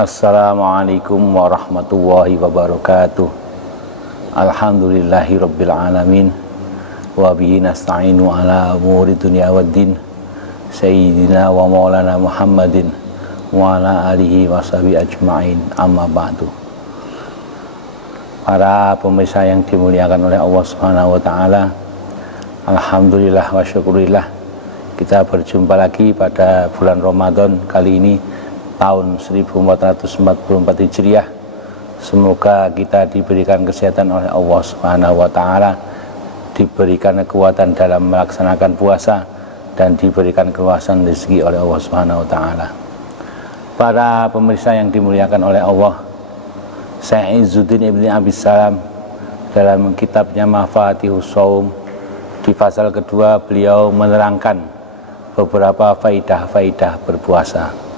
Assalamualaikum warahmatullahi wabarakatuh. Alhamdulillahi rabbil alamin. Wa bihi nasta'inu ala umuri dunya waddin. Sayyidina wa maulana Muhammadin wa ala alihi wa sahbihi ajma'in. Amma ba'du. Para pemirsa yang dimuliakan oleh Allah Subhanahu wa taala, alhamdulillah wa syukurillah, kita berjumpa lagi pada bulan Ramadan kali ini tahun 1444 Hijriah. Semoga kita diberikan kesehatan oleh Allah Subhanahu wa taala, diberikan kekuatan dalam melaksanakan puasa, dan diberikan keluasan rezeki oleh Allah Subhanahu wa taala. Para pemirsa yang dimuliakan oleh Allah, Syekh Izzuddin Ibn Abdis Salam dalam kitabnya Mafatihus Shaum di pasal kedua, beliau menerangkan beberapa faidah-faidah berpuasa.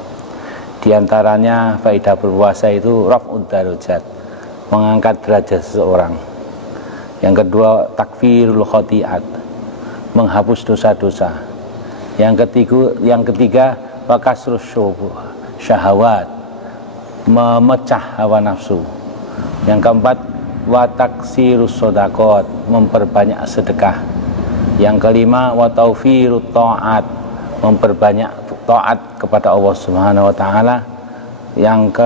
Di antaranya faedah berpuasa itu raf'ud darajat, mengangkat derajat seseorang. Yang kedua, takfirul khotiat, menghapus dosa-dosa. Yang ketiga wakasrus syahwat, memecah hawa nafsu. Yang keempat, wataksirus sodakot, memperbanyak sedekah. Yang kelima, wataufirut ta'at, memperbanyak taat kepada Allah Subhanahu wa taala. Yang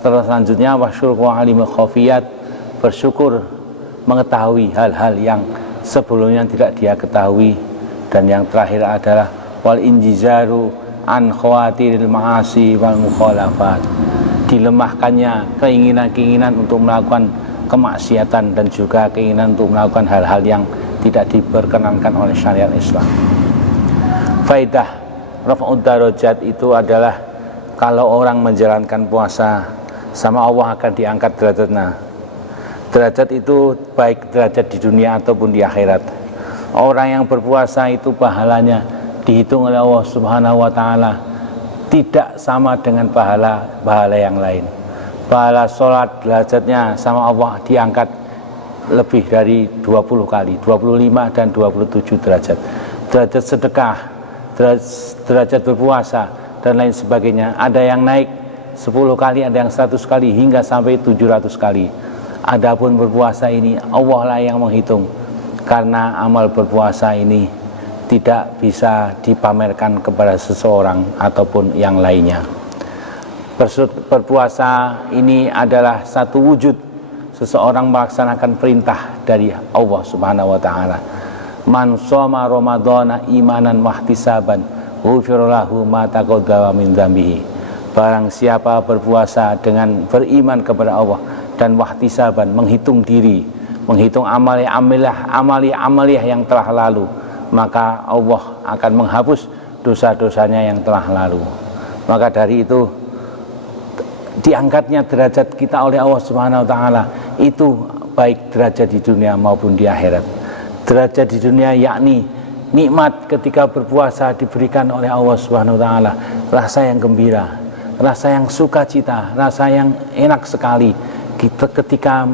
selanjutnya wasyukur alimul khafiyat, bersyukur mengetahui hal-hal yang sebelumnya tidak dia ketahui. Dan yang terakhir adalah wal injizaru an khawatiril ma'asi wal mukhalafat, dilemahkannya keinginan-keinginan untuk melakukan kemaksiatan dan juga keinginan untuk melakukan hal-hal yang tidak diperkenankan oleh syariat Islam. Faidah raf'ud darajat itu adalah kalau orang menjalankan puasa sama Allah akan diangkat derajatnya. Derajat itu baik derajat di dunia ataupun di akhirat. Orang yang berpuasa itu pahalanya dihitung oleh Allah Subhanahu wa taala tidak sama dengan pahala yang lain. Pahala sholat derajatnya sama Allah diangkat lebih dari 20 kali, 25 dan 27 derajat. Derajat sedekah, derajat berpuasa dan lain sebagainya, ada yang naik 10 kali, ada yang 100 kali hingga sampai 700 kali. Adapun berpuasa ini Allah lah yang menghitung, karena amal berpuasa ini tidak bisa dipamerkan kepada seseorang ataupun yang lainnya. Berpuasa ini adalah satu wujud seseorang melaksanakan perintah dari Allah Subhanahu wa taala. Man shoma ramadhana imanan wahtisaban ghufira lahu ma taqaddama min dzambihi. Barang siapa berpuasa dengan beriman kepada Allah dan wahtisaban, menghitung diri, menghitung amaliyah yang telah lalu, maka Allah akan menghapus dosa-dosanya yang telah lalu. Maka dari itu diangkatnya derajat kita oleh Allah Subhanahu wa taala itu baik derajat di dunia maupun di akhirat. Derajat di dunia yakni nikmat ketika berpuasa diberikan oleh Allah Subhanahu wa taala, rasa yang gembira, rasa yang sukacita, rasa yang enak sekali kita ketika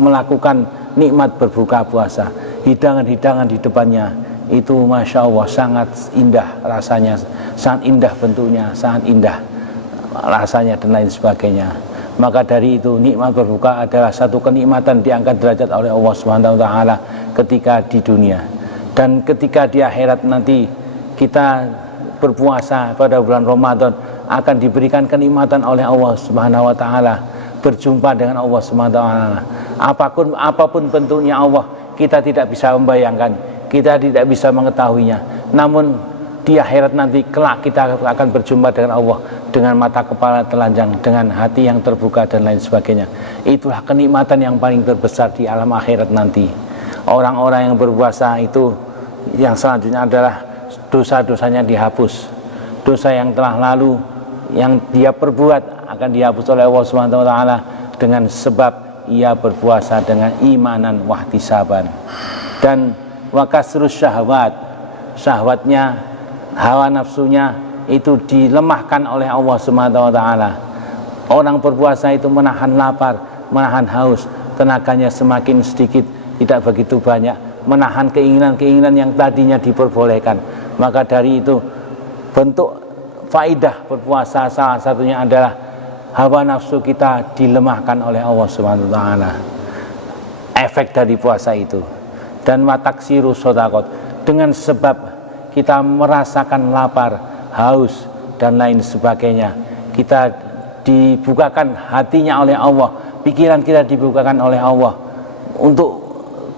melakukan nikmat berbuka puasa. Hidangan-hidangan di depannya itu Masya Allah sangat indah rasanya, sangat indah bentuknya, sangat indah rasanya dan lain sebagainya. Maka dari itu nikmat berbuka adalah satu kenikmatan diangkat derajat oleh Allah Subhanahu wa taala ketika di dunia. Dan ketika di akhirat nanti kita berpuasa pada bulan Ramadan akan diberikan kenikmatan oleh Allah Subhanahu wa taala, berjumpa dengan Allah Subhanahu wa taala. Apapun bentuknya Allah, kita tidak bisa membayangkan, kita tidak bisa mengetahuinya. Namun di akhirat nanti kelak kita akan berjumpa dengan Allah dengan mata kepala telanjang, dengan hati yang terbuka dan lain sebagainya. Itulah kenikmatan yang paling terbesar di alam akhirat nanti. Orang-orang yang berpuasa itu yang selanjutnya adalah dosa-dosanya dihapus. Dosa yang telah lalu yang dia perbuat akan dihapus oleh Allah Subhanahu wa taala dengan sebab ia berpuasa dengan imanan wahtisaban. Dan wakasrus syahwat, syahwatnya, hawa nafsunya itu dilemahkan oleh Allah Subhanahu wa taala. Orang berpuasa itu menahan lapar, menahan haus, tenaganya semakin sedikit, tidak begitu banyak, menahan keinginan-keinginan yang tadinya diperbolehkan. Maka dari itu bentuk faidah berpuasa salah satunya adalah hawa nafsu kita dilemahkan oleh Allah Subhanahu wa taala. Efek dari puasa itu. Dan wataksiru shadaqat, dengan sebab kita merasakan lapar, haus dan lain sebagainya, kita dibukakan hatinya oleh Allah, pikiran kita dibukakan oleh Allah untuk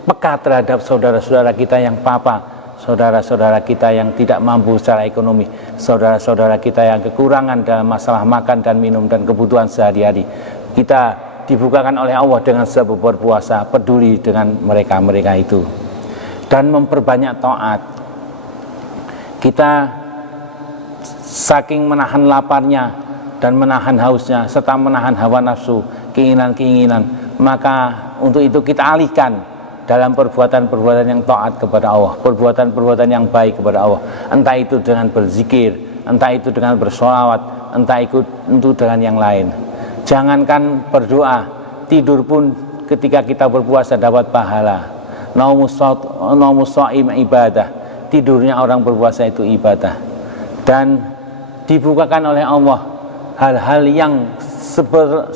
peka terhadap saudara-saudara kita yang papa, saudara-saudara kita yang tidak mampu secara ekonomi, saudara-saudara kita yang kekurangan dalam masalah makan dan minum dan kebutuhan sehari-hari. Kita dibukakan oleh Allah dengan sebab berpuasa, peduli dengan mereka-mereka itu dan memperbanyak taat. Kita saking menahan laparnya dan menahan hausnya serta menahan hawa nafsu, keinginan-keinginan, maka untuk itu kita alihkan dalam perbuatan-perbuatan yang taat kepada Allah, perbuatan-perbuatan yang baik kepada Allah, entah itu dengan berzikir, entah itu dengan bersolawat, entah itu dengan yang lain. Jangankan berdoa, tidur pun ketika kita berpuasa dapat pahala. Naumus shaim ibadah, tidurnya orang berpuasa itu ibadah. Dan dibukakan oleh Allah hal-hal yang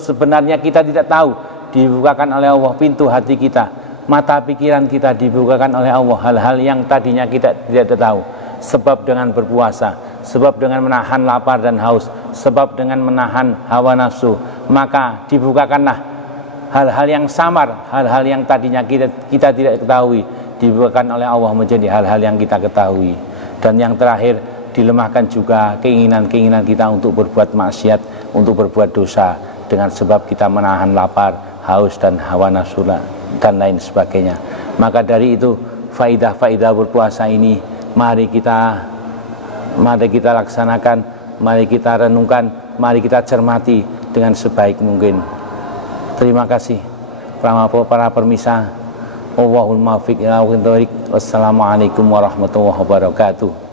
sebenarnya kita tidak tahu, dibukakan oleh Allah pintu hati kita, mata pikiran kita dibukakan oleh Allah hal-hal yang tadinya kita tidak tahu. Sebab dengan berpuasa, sebab dengan menahan lapar dan haus, sebab dengan menahan hawa nafsu, maka dibukakanlah hal-hal yang samar, hal-hal yang tadinya kita tidak ketahui, dibukakan oleh Allah menjadi hal-hal yang kita ketahui. Dan yang terakhir, dilemahkan juga keinginan-keinginan kita untuk berbuat maksiat, untuk berbuat dosa, dengan sebab kita menahan lapar, haus dan hawa nafsu dan lain sebagainya. Maka dari itu faidah-faidah berpuasa ini mari kita laksanakan, mari kita renungkan, mari kita cermati dengan sebaik mungkin. Terima kasih para permisa. Wallahul muwaffiq ila aqwamit thoriq. Wassalamualaikum warahmatullahi wabarakatuh.